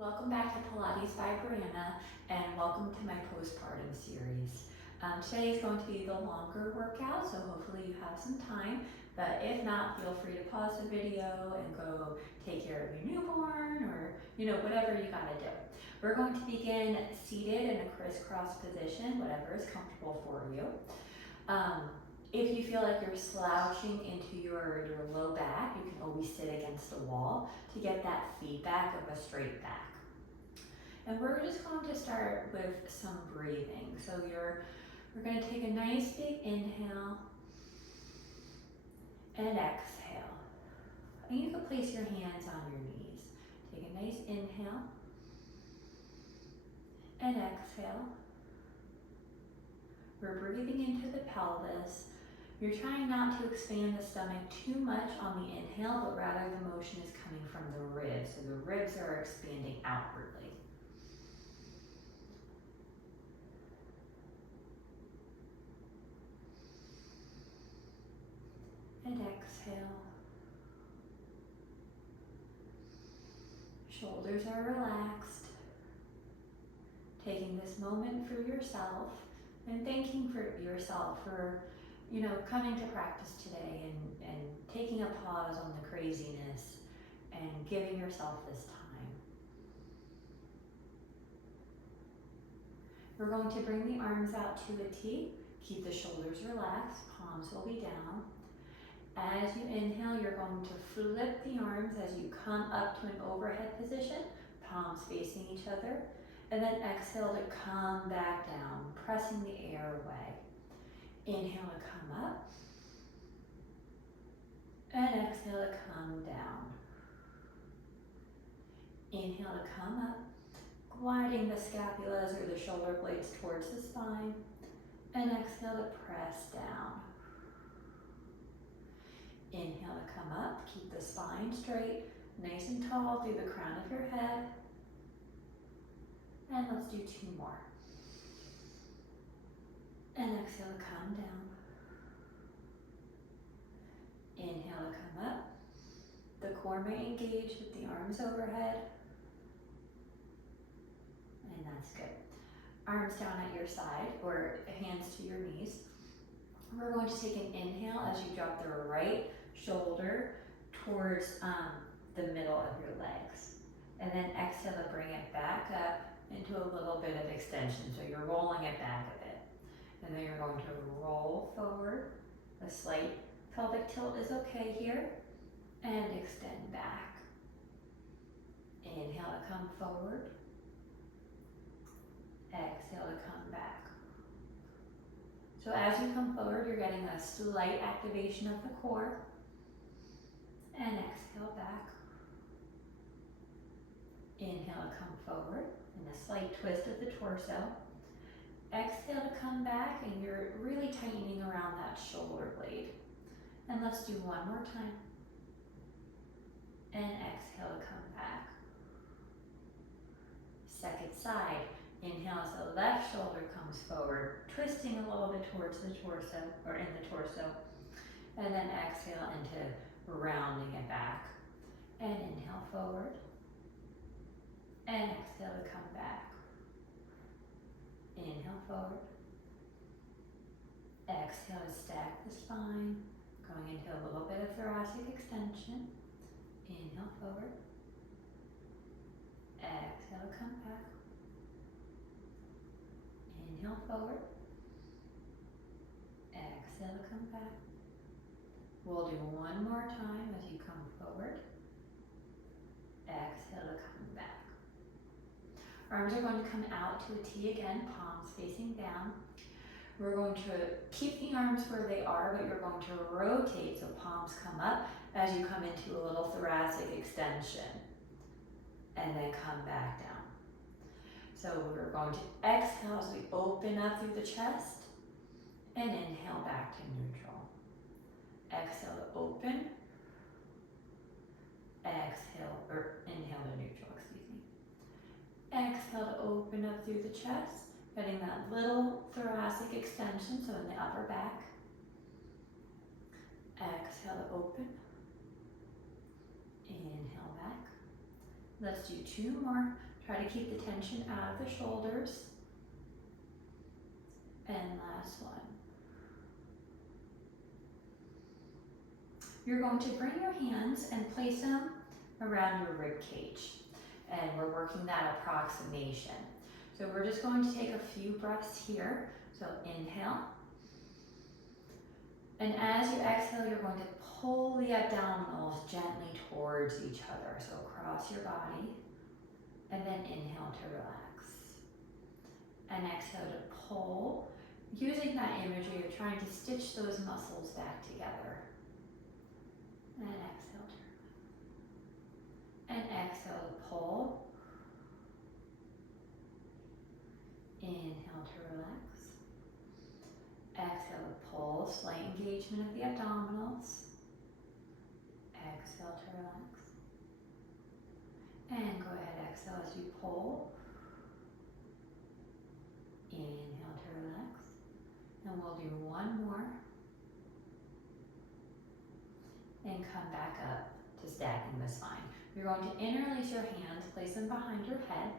Welcome back to Pilates by Brianna, and welcome to my postpartum series. Today is going to be the longer workout, so hopefully you have some time, but if not, feel free to pause the video and go take care of your newborn or whatever you gotta do. We're going to begin seated in a crisscross position, whatever is comfortable for you. If you feel like you're slouching into your low back, you can always sit against the wall to get that feedback of a straight back. And we're just going to start with some breathing. So we're going to take a nice big inhale and exhale. And you can place your hands on your knees. Take a nice inhale and exhale. We're breathing into the pelvis. You're trying not to expand the stomach too much on the inhale, but rather the motion is coming from the ribs. So the ribs are expanding outwardly. And exhale. Shoulders are relaxed. Taking this moment for yourself and thanking for yourself for coming to practice today and taking a pause on the craziness and giving yourself this time. We're going to bring the arms out to a T. Keep the shoulders relaxed, palms will be down. As you inhale, you're going to flip the arms as you come up to an overhead position, palms facing each other, and then exhale to come back down, pressing the air away. Inhale to come up, and exhale to come down. Inhale to come up, gliding the scapulas or the shoulder blades towards the spine, and exhale to press down. Inhale to come up, keep the spine straight, nice and tall through the crown of your head. And let's do 2 more. And exhale to come down. Inhale to come up. The core may engage with the arms overhead. And that's good. Arms down at your side or hands to your knees. We're going to take an inhale as you drop the right shoulder towards the middle of your legs. And then exhale to bring it back up into a little bit of extension. So you're rolling it back a bit. And then you're going to roll forward. A slight pelvic tilt is okay here. And extend back. Inhale to come forward. Exhale to come back. So as you come forward, you're getting a slight activation of the core. And exhale back. Inhale to come forward and a slight twist of the torso. Exhale to come back and you're really tightening around that shoulder blade. And let's do 1 more time. And exhale to come back. Second side. Inhale as the left shoulder comes forward, twisting a little bit towards the torso, or in the torso. And then exhale into rounding it back. And inhale forward. And exhale to come back. Inhale forward. Exhale to stack the spine, going into a little bit of thoracic extension. Inhale forward. Exhale to come back. Inhale forward. Exhale to come back. We'll do 1 more time as you come forward. Exhale to come back. Arms are going to come out to a T again, palms facing down. We're going to keep the arms where they are, but you're going to rotate so palms come up as you come into a little thoracic extension. And then come back down. So we're going to exhale as we open up through the chest and inhale back to neutral. Exhale to open. Inhale to neutral, excuse me. Exhale to open up through the chest, getting that little thoracic extension, so in the upper back. Exhale to open. Inhale back. Let's do 2 more. Try to keep the tension out of the shoulders. And last one. You're going to bring your hands and place them around your rib cage. And we're working that approximation. So we're just going to take a few breaths here. So inhale. And as you exhale, you're going to pull the abdominals gently towards each other. So across your body. And then inhale to relax. And exhale to pull. Using that imagery of trying to stitch those muscles back together. And exhale to relax. And exhale to pull. Inhale to relax. Exhale to pull. Slight engagement of the abdominals. Exhale to relax. And go ahead, exhale as you pull. Inhale to relax. And we'll do one more. And come back up to stacking the spine. You're going to interlace your hands, place them behind your head.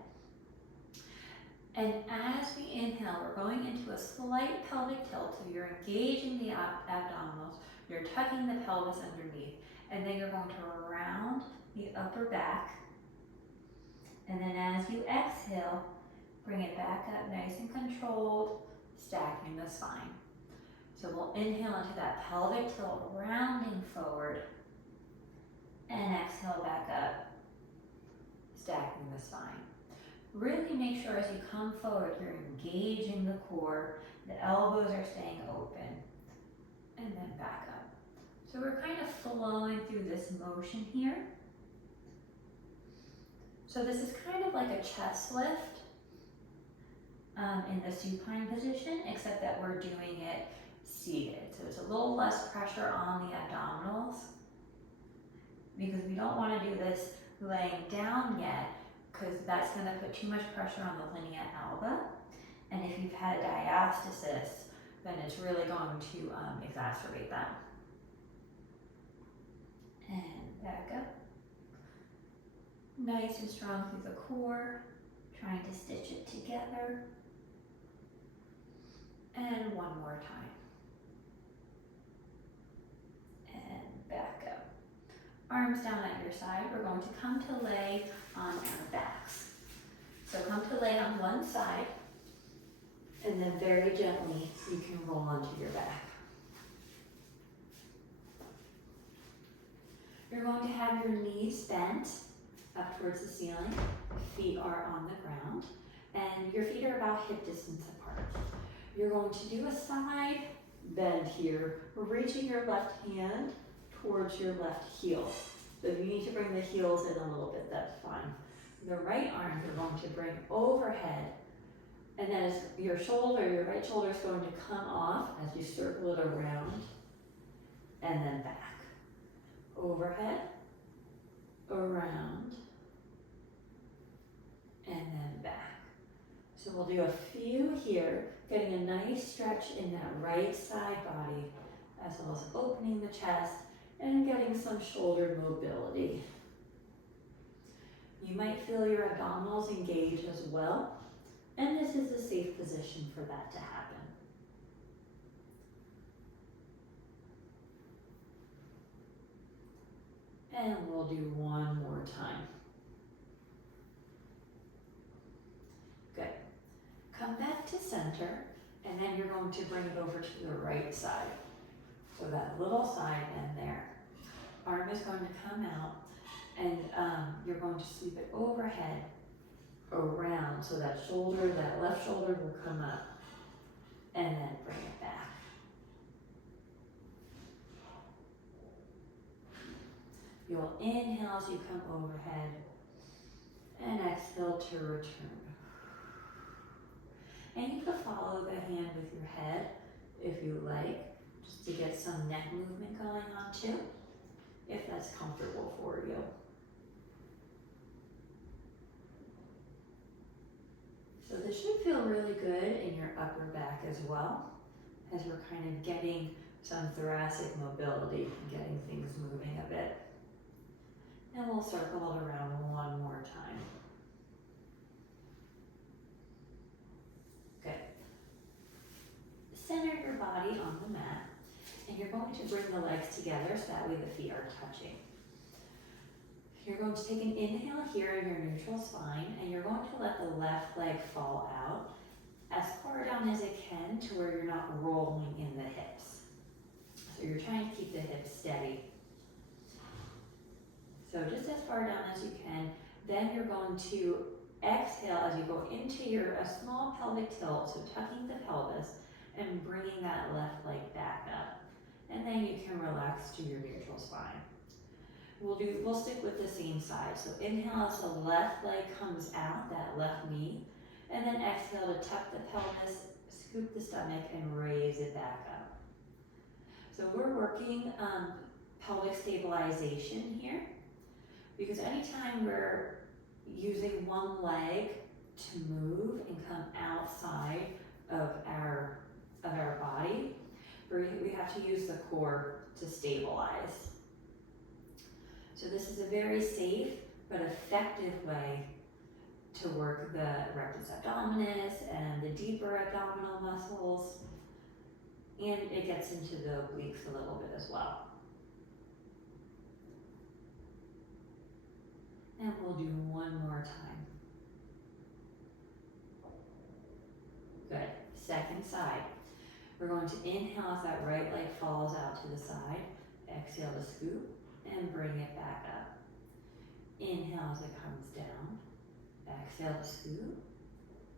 And as we inhale, we're going into a slight pelvic tilt. So you're engaging the abdominals, you're tucking the pelvis underneath, and then you're going to round the upper back. And then as you exhale, bring it back up nice and controlled, stacking the spine. So we'll inhale into that pelvic tilt, rounding forward, and exhale back up, stacking the spine. Really make sure as you come forward, you're engaging the core, the elbows are staying open, and then back up. So we're kind of flowing through this motion here. So this is kind of like a chest lift in the supine position, except that we're doing it seated. So it's a little less pressure on the abdominals because we don't want to do this laying down yet because that's going to put too much pressure on the linea alba. And if you've had a diastasis, then it's really going to exacerbate that. And back up. Nice and strong through the core, trying to stitch it together. And one more time. And back up. Arms down at your side. We're going to come to lay on our backs. So come to lay on one side, and then very gently you can roll onto your back. You're going to have your knees bent up towards the ceiling. Feet are on the ground, and your feet are about hip distance apart. You're going to do a side bend here, reaching your left hand towards your left heel. So if you need to bring the heels in a little bit, that's fine. The right arm you're going to bring overhead, and then as your right shoulder is going to come off as you circle it around, and then back. Overhead, around, and then back. So we'll do a few here, getting a nice stretch in that right side body, as well as opening the chest and getting some shoulder mobility. You might feel your abdominals engage as well, and this is a safe position for that to happen. And we'll do one more time. Good. Come back to center, and then you're going to bring it over to the right side. So that little side bend there. Arm is going to come out, and you're going to sweep it overhead, around, so that left shoulder will come up, and then bring it back. You'll inhale as you come overhead, and exhale to return. And you can follow the hand with your head if you like, just to get some neck movement going on too, if that's comfortable for you. So this should feel really good in your upper back as well, as we're kind of getting some thoracic mobility and getting things moving a bit. And we'll circle it around one more time. body on the mat, and you're going to bring the legs together so that way the feet are touching. You're going to take an inhale here in your neutral spine, and you're going to let the left leg fall out as far down as it can to where you're not rolling in the hips. So you're trying to keep the hips steady. So just as far down as you can. Then you're going to exhale as you go into a small pelvic tilt, so tucking the pelvis and bringing that left leg back up. And then you can relax to your neutral spine. We'll stick with the same side. So inhale as the left leg comes out, that left knee, and then exhale to tuck the pelvis, scoop the stomach, and raise it back up. So we're working pelvic stabilization here, because anytime we're using one leg to move and come outside of our body, we have to use the core to stabilize. So this is a very safe but effective way to work the rectus abdominis and the deeper abdominal muscles, and it gets into the obliques a little bit as well. And we'll do one more time. Good. Second side. We're going to inhale as that right leg falls out to the side. Exhale to scoop and bring it back up. Inhale as it comes down. Exhale to scoop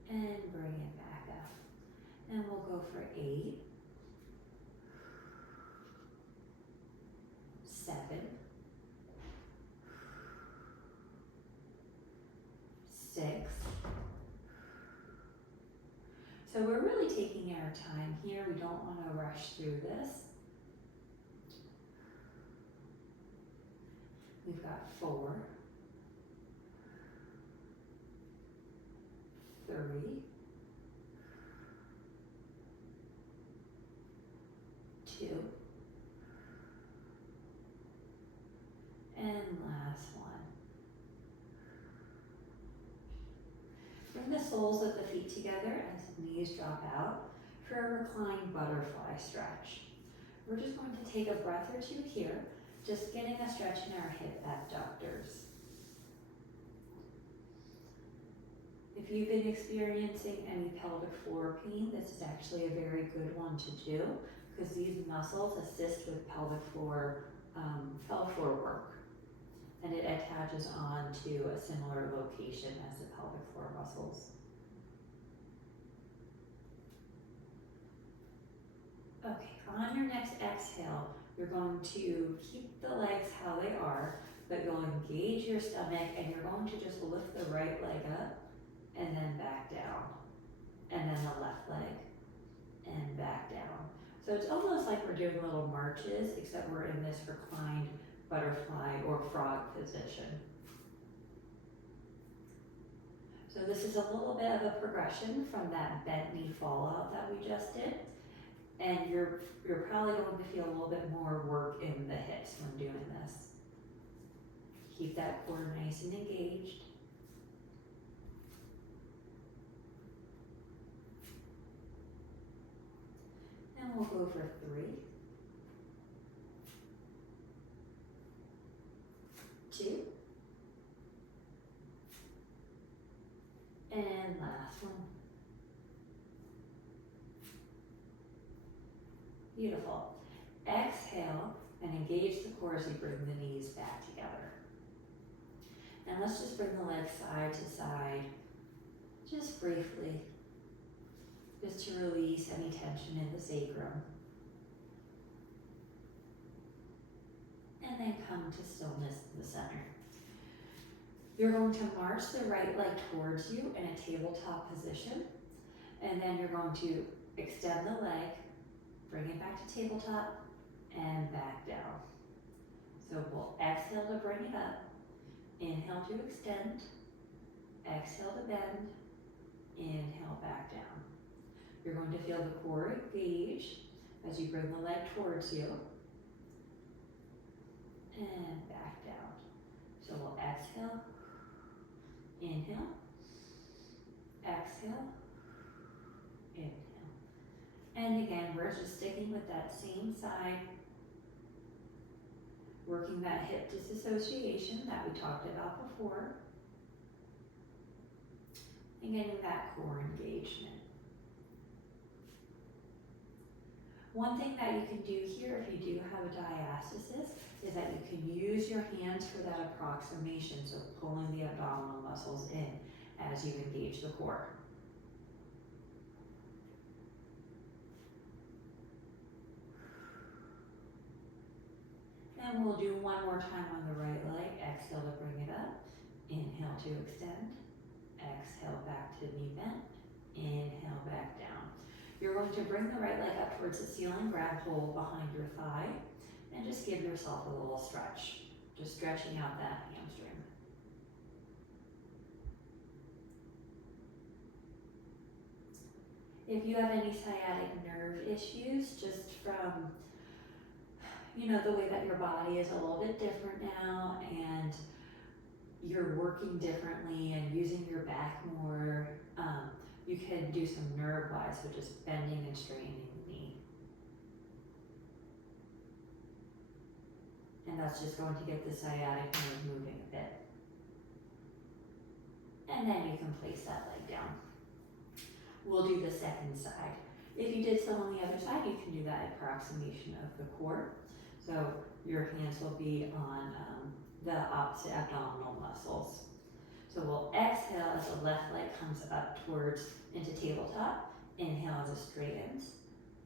and bring it back up. And we'll go for 8, 7, 6. So we're really taking our time here. We don't want to rush through this. We've got 4, 3, 2, and last one. Bring the soles of the feet together as the knees drop out for a reclined butterfly stretch. We're just going to take a breath or two here, just getting a stretch in our hip abductors. If you've been experiencing any pelvic floor pain, this is actually a very good one to do, because these muscles assist with pelvic floor work, and it attaches on to a similar location as the pelvic floor muscles. Okay, on your next exhale, you're going to keep the legs how they are, but you'll engage your stomach, and you're going to just lift the right leg up and then back down, and then the left leg and back down. So it's almost like we're doing little marches, except we're in this reclined butterfly or frog position. So this is a little bit of a progression from that bent knee fallout that we just did. And you're probably going to feel a little bit more work in the hips when doing this. Keep that core nice and engaged. And we'll go for 3, 2, and last one. Beautiful. Exhale and engage the core as you bring the knees back together. And let's just bring the legs side to side, just briefly, just to release any tension in the sacrum. And then come to stillness in the center. You're going to march the right leg towards you in a tabletop position, and then you're going to extend the leg, bring it back to tabletop, and back down. So we'll exhale to bring it up, inhale to extend, exhale to bend, inhale back down. You're going to feel the core engage as you bring the leg towards you, and back down. So we'll exhale, inhale, exhale, inhale. And again, we're just sticking with that same side, working that hip disassociation that we talked about before, and getting that core engagement. One thing that you can do here if you do have a diastasis is that you can use your hands for that approximation, so pulling the abdominal muscles in as you engage the core. And we'll do one more time on the right leg. Exhale to bring it up. Inhale to extend. Exhale back to knee bend. Inhale back down. You're going to bring the right leg up towards the ceiling, grab hold behind your thigh, and just give yourself a little stretch. Just stretching out that hamstring. If you have any sciatic nerve issues, just from the way that your body is a little bit different now and you're working differently and using your back more, you can do some nerve wise with just bending and straightening the knee. And that's just going to get the sciatic nerve moving a bit. And then you can place that leg down. We'll do the second side. If you did so on the other side, you can do that approximation of the core. So your hands will be on the opposite abdominal muscles. So we'll exhale as the left leg comes up towards into tabletop. Inhale as it straightens.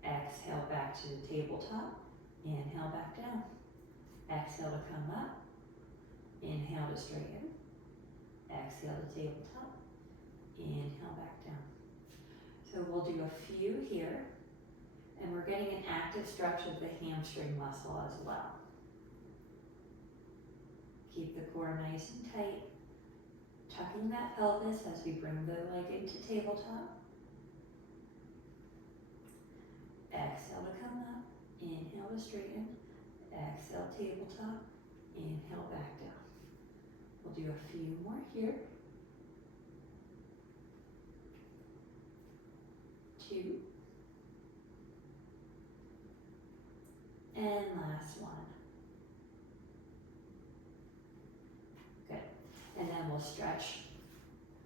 Exhale back to the tabletop. Inhale back down. Exhale to come up. Inhale to straighten. Exhale to tabletop. Inhale back down. So we'll do a few here. And we're getting an active stretch of the hamstring muscle as well. Keep the core nice and tight. Tucking that pelvis as we bring the leg into tabletop. Exhale to come up. Inhale to straighten. Exhale, tabletop. Inhale, back down. We'll do a few more here. 2. And last one. Good. And then we'll stretch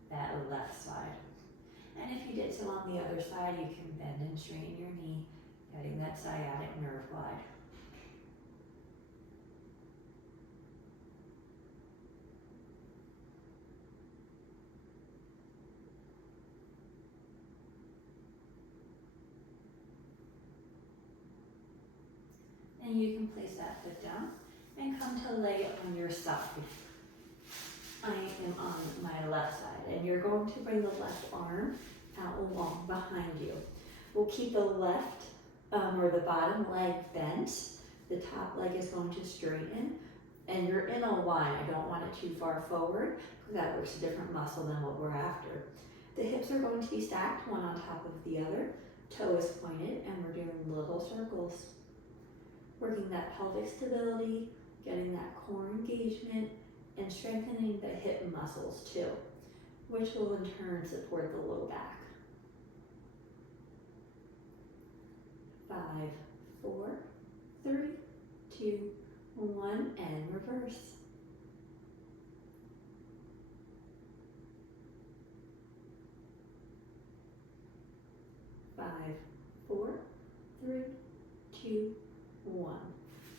that left side. And if you did so on the other side, you can bend and straighten your knee, getting that sciatic nerve glide. And you can place that foot down and come to lay on your side. I am on my left side, and you're going to bring the left arm out along behind you. We'll keep the left or the bottom leg bent. The top leg is going to straighten, and you're in a Y. I don't want it too far forward because that works a different muscle than what we're after. The hips are going to be stacked, one on top of the other. Toe is pointed, and we're doing little circles. Working that pelvic stability, getting that core engagement, and strengthening the hip muscles too, which will in turn support the low back. 5, 4, 3, 2, 1, and reverse. 5, 4, 3, 2, 1.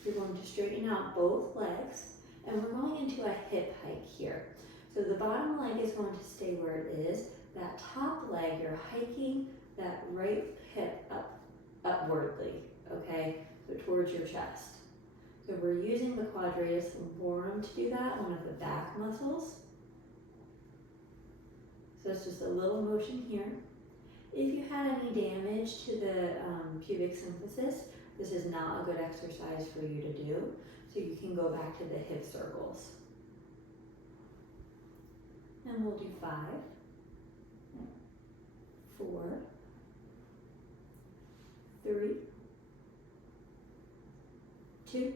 You're going to straighten out both legs, and we're going into a hip hike here. So the bottom leg is going to stay where it is. That top leg, you're hiking that right hip upwardly, okay? So towards your chest. So we're using the quadratus lumborum to do that, one of the back muscles. So it's just a little motion here. If you had any damage to the pubic symphysis, this is not a good exercise for you to do. So you can go back to the hip circles. And we'll do 5, 4, 3, 2,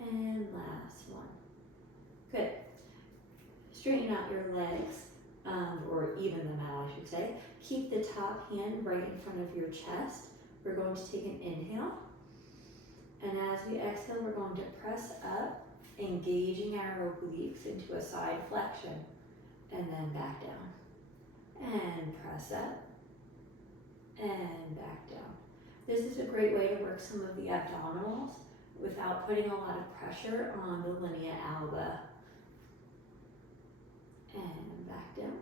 and last one. Good. Straighten out your legs. or even the mat, I should say. Keep the top hand right in front of your chest. We're going to take an inhale. And as we exhale, we're going to press up, engaging our obliques into a side flexion. And then back down. And press up. And back down. This is a great way to work some of the abdominals without putting a lot of pressure on the linea alba. And back down.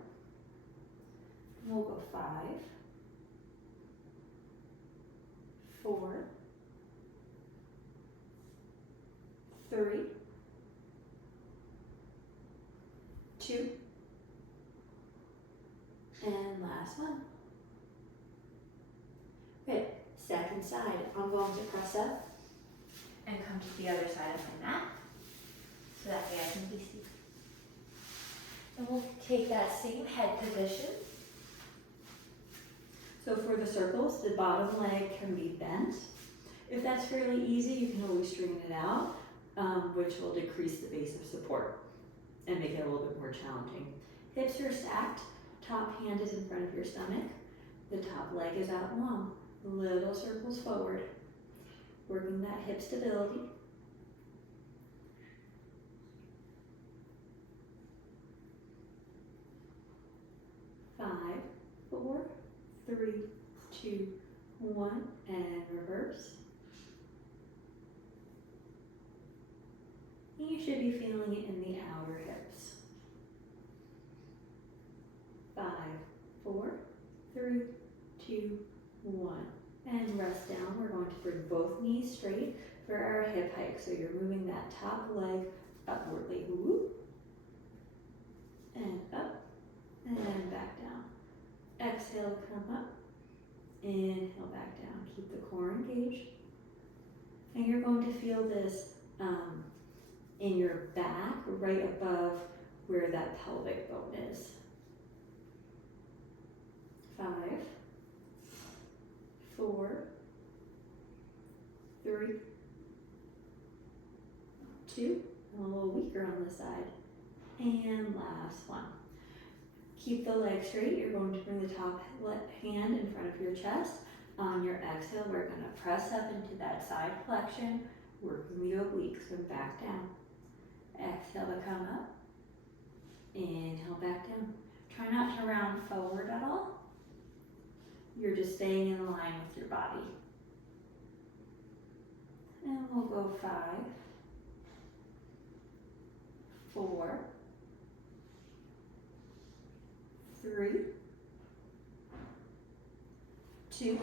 We'll go 5, 4, 3, 2, and last one. Good. Second side. I'm going to press up and come to the other side of my mat so that way I can be seated. And we'll take that same head position. So for the circles, the bottom leg can be bent. If that's fairly easy, you can always straighten it out, which will decrease the base of support and make it a little bit more challenging. Hips are stacked, top hand is in front of your stomach, the top leg is out long, little circles forward, working that hip stability. 5, 4, 3, 2, 1, and reverse. And you should be feeling it in the outer hips. 5, 4, 3, 2, 1. And rest down. We're going to bring both knees straight for our hip hike. So you're moving that top leg upwardly. Whoop. And up. And back down. Exhale, come up. Inhale, back down. Keep the core engaged. And you're going to feel this in your back, right above where that pelvic bone is. 5, 4, 3, 2, and a little weaker on the side. And last one. Keep the leg straight. You're going to bring the top hand in front of your chest. On your exhale, we're going to press up into that side flexion, working the obliques and back down. Exhale to come up. Inhale, back down. Try not to round forward at all. You're just staying in line with your body. And we'll go 5, 4, 3, 2,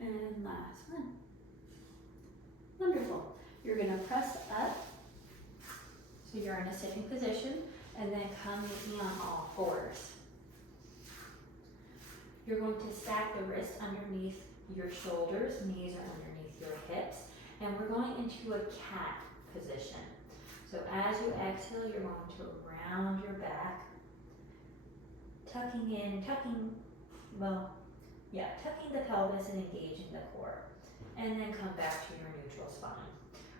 and last one. Wonderful. You're going to press up, so you're in a sitting position, and then come with me on all fours. You're going to stack the wrists underneath your shoulders, knees are underneath your hips, and we're going into a cat position. So as you exhale, you're going to round your back, tucking the pelvis and engaging the core, and then come back to your neutral spine.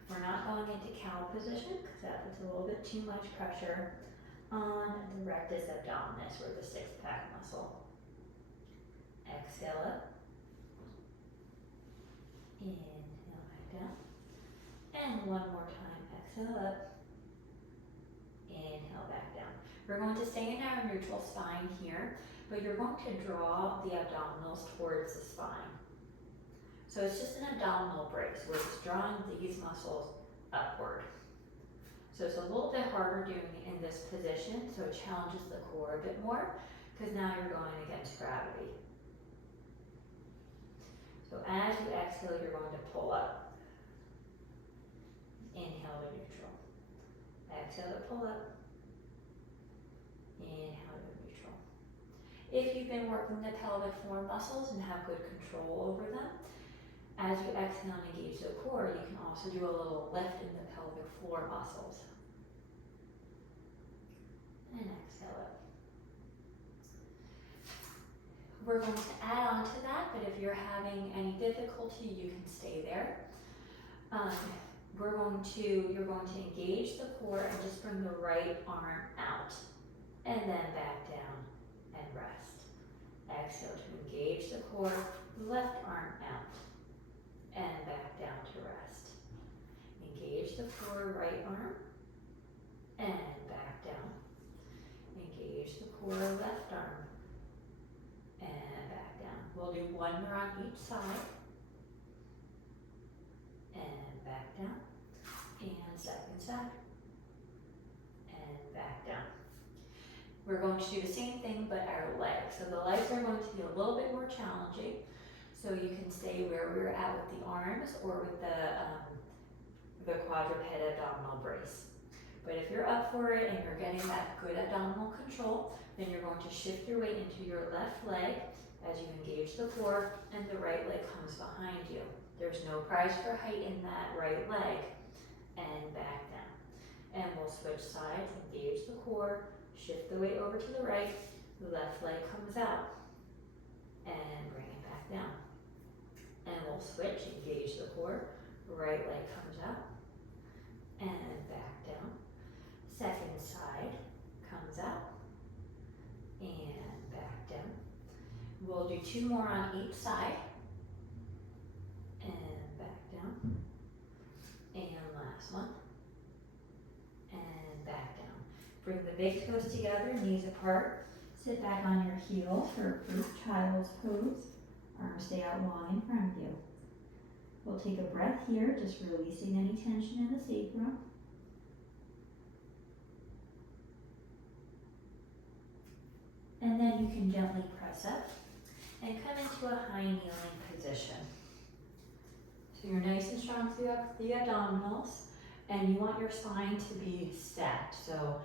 We're not going into cow position because that puts a little bit too much pressure on the rectus abdominis, or the sixth pack muscle. Exhale up. Inhale back down. And one more time. Exhale up. Inhale back down. We're going to stay in our neutral spine here, but you're going to draw the abdominals towards the spine. So it's just an abdominal brace. We're just drawing these muscles upward. So it's a little bit harder doing it in this position, so it challenges the core a bit more, because now you're going against gravity. So as you exhale, you're going to pull up. Inhale to neutral. Exhale to pull up. Inhale to neutral. If you've been working the pelvic floor muscles and have good control over them, as you exhale and engage the core, you can also do a little lift in the pelvic floor muscles. And exhale up. We're going to add on to that, but if you're having any difficulty, you can stay there. You're going to engage the core and just bring the right arm out. and then back down and rest. Exhale to engage the core, left arm out, and back down to rest. Engage the core, right arm, and back down. Engage the core, left arm, and back down. We'll do one more on each side, and back down, and second side, and back down. We're going to do the same thing, but our legs. So the legs are going to be a little bit more challenging. So you can stay where we were at with the arms or with the quadruped abdominal brace. But if you're up for it and you're getting that good abdominal control, then you're going to shift your weight into your left leg as you engage the core, and the right leg comes behind you. There's no prize for height in that right leg, and back down. And we'll switch sides, engage the core, shift the weight over to the right, the left leg comes out, and bring it back down. And we'll switch, engage the core, right leg comes out, and back down. Second side comes out, and back down. We'll do two more on each side, and back down. And last one, and back down. Bring the big toes together, knees apart. Sit back on your heels for first child's pose. Arms stay out long in front of you. We'll take a breath here, just releasing any tension in the sacrum. And then you can gently press up and come into a high kneeling position. So you're nice and strong through the abdominals, and you want your spine to be stacked. So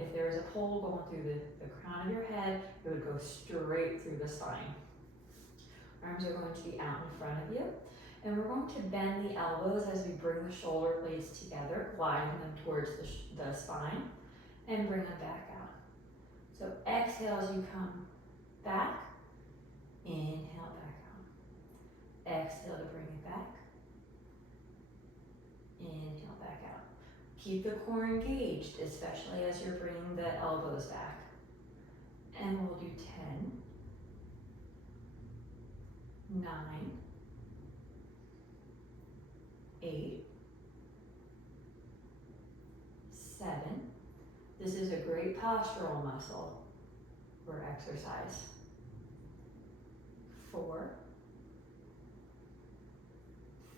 if there is a pole going through the crown of your head, it would go straight through the spine. Arms are going to be out in front of you, and we're going to bend the elbows as we bring the shoulder blades together, gliding them towards the spine, and bring them back out. So exhale as you come back, inhale back out. Exhale to bring it back, inhale back out. Keep the core engaged, especially as you're bringing the elbows back. And we'll do 10, 9, 8, 7. This is a great postural muscle or exercise. 4,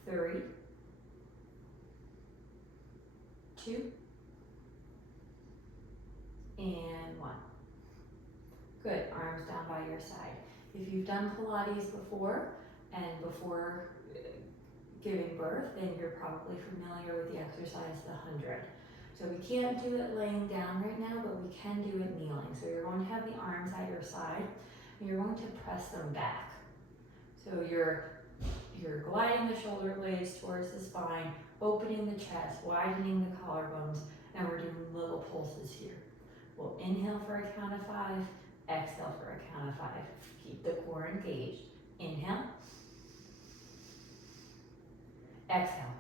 3, 2, and 1. Good, arms down by your side. If you've done Pilates before, and before giving birth, then you're probably familiar with the exercise, the 100. So we can't do it laying down right now, but we can do it kneeling. So you're going to have the arms at your side, and you're going to press them back. So you're gliding the shoulder blades towards the spine, opening the chest, widening the collarbones, and we're doing little pulses here. We'll inhale for a count of 5, exhale for a count of 5. Keep the core engaged. Inhale, exhale.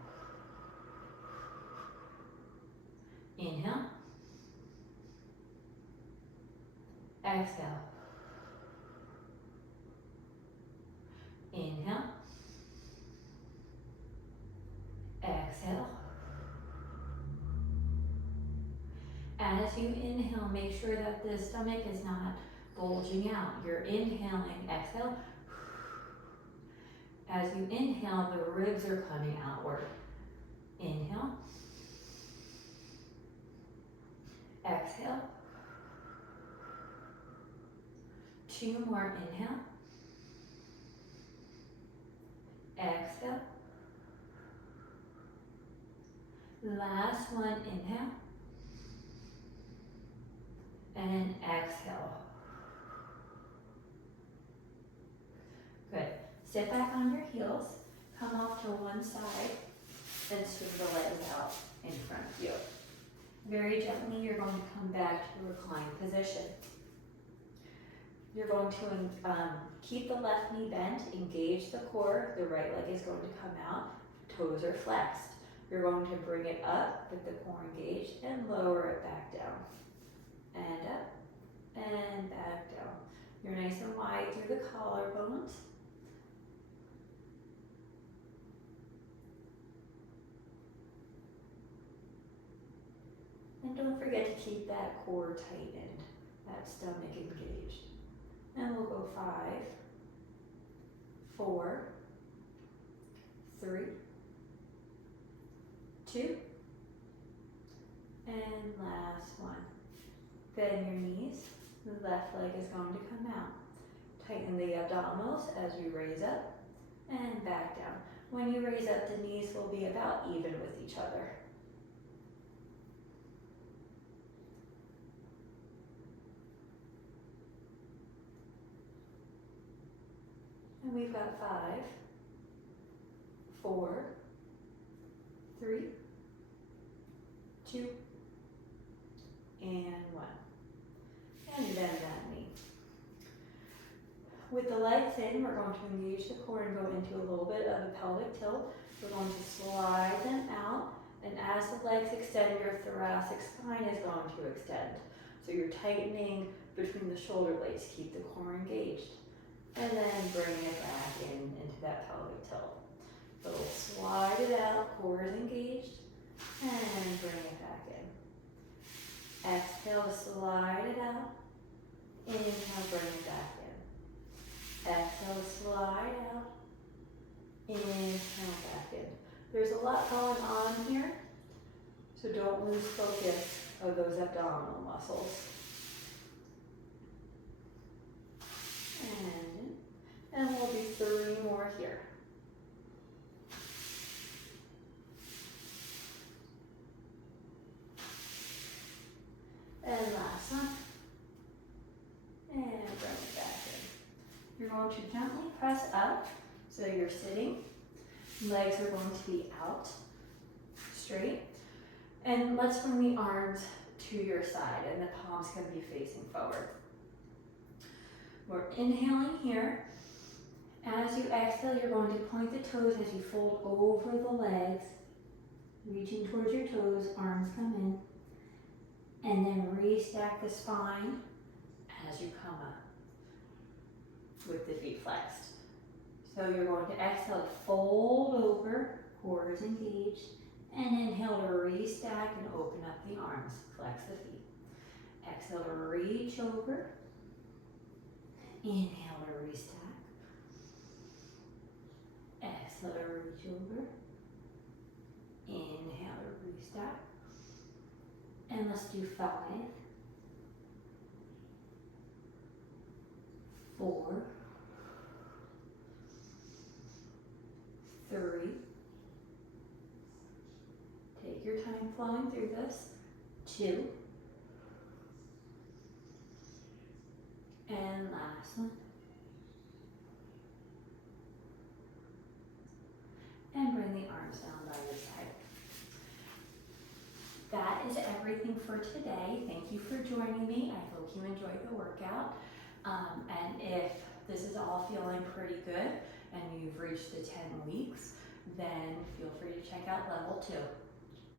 Inhale, exhale. Inhale, exhale. As you inhale, make sure that the stomach is not bulging out. You're inhaling, exhale. As you inhale, the ribs are coming outward. Inhale, exhale. 2 more, inhale, exhale. Last one, inhale, and exhale. Good. Sit back on your heels, come off to one side, and swing the legs out in front of you. Very gently, you're going to come back to recline position. You're going to keep the left knee bent, engage the core, the right leg is going to come out, toes are flexed. You're going to bring it up with the core engaged and lower it back down. And up, and back down. You're nice and wide through the collarbones. And don't forget to keep that core tightened, that stomach engaged. And we'll go 5, 4, 3, 2, and last one. Bend your knees, the left leg is going to come out. Tighten the abdominals as you raise up and back down. When you raise up, the knees will be about even with each other. And we've got 5, 4, 3, 2, and 1. And bend that knee. With the legs in, we're going to engage the core and go into a little bit of a pelvic tilt. We're going to slide them out, and as the legs extend, your thoracic spine is going to extend. So you're tightening between the shoulder blades, keep the core engaged. And then bring it back into that pelvic tilt. So slide it out, core is engaged, and bring it back in. Exhale to slide it out. Inhale, bring it back in. Exhale to slide out. Inhale, back in. There's a lot going on here, so don't lose focus of those abdominal muscles. And we'll do 3 more here. And last one. And bring it back in. You're going to gently press up, so you're sitting. Legs are going to be out, straight. And let's bring the arms to your side, and the palms can be facing forward. We're inhaling here. As you exhale, you're going to point the toes as you fold over the legs, reaching towards your toes, arms come in, and then restack the spine as you come up with the feet flexed. So you're going to exhale to fold over, core is engaged, and inhale to restack and open up the arms, flex the feet. Exhale to reach over, inhale to restack. Exhale to reach over. Inhale to restack. And let's do 5, 4, 3. Take your time flowing through this. 2. And last one. And bring the arms down by your side. That is everything for today. Thank you for joining me. I hope you enjoyed the workout. And if this is all feeling pretty good and you've reached the 10 weeks, then feel free to check out level 2.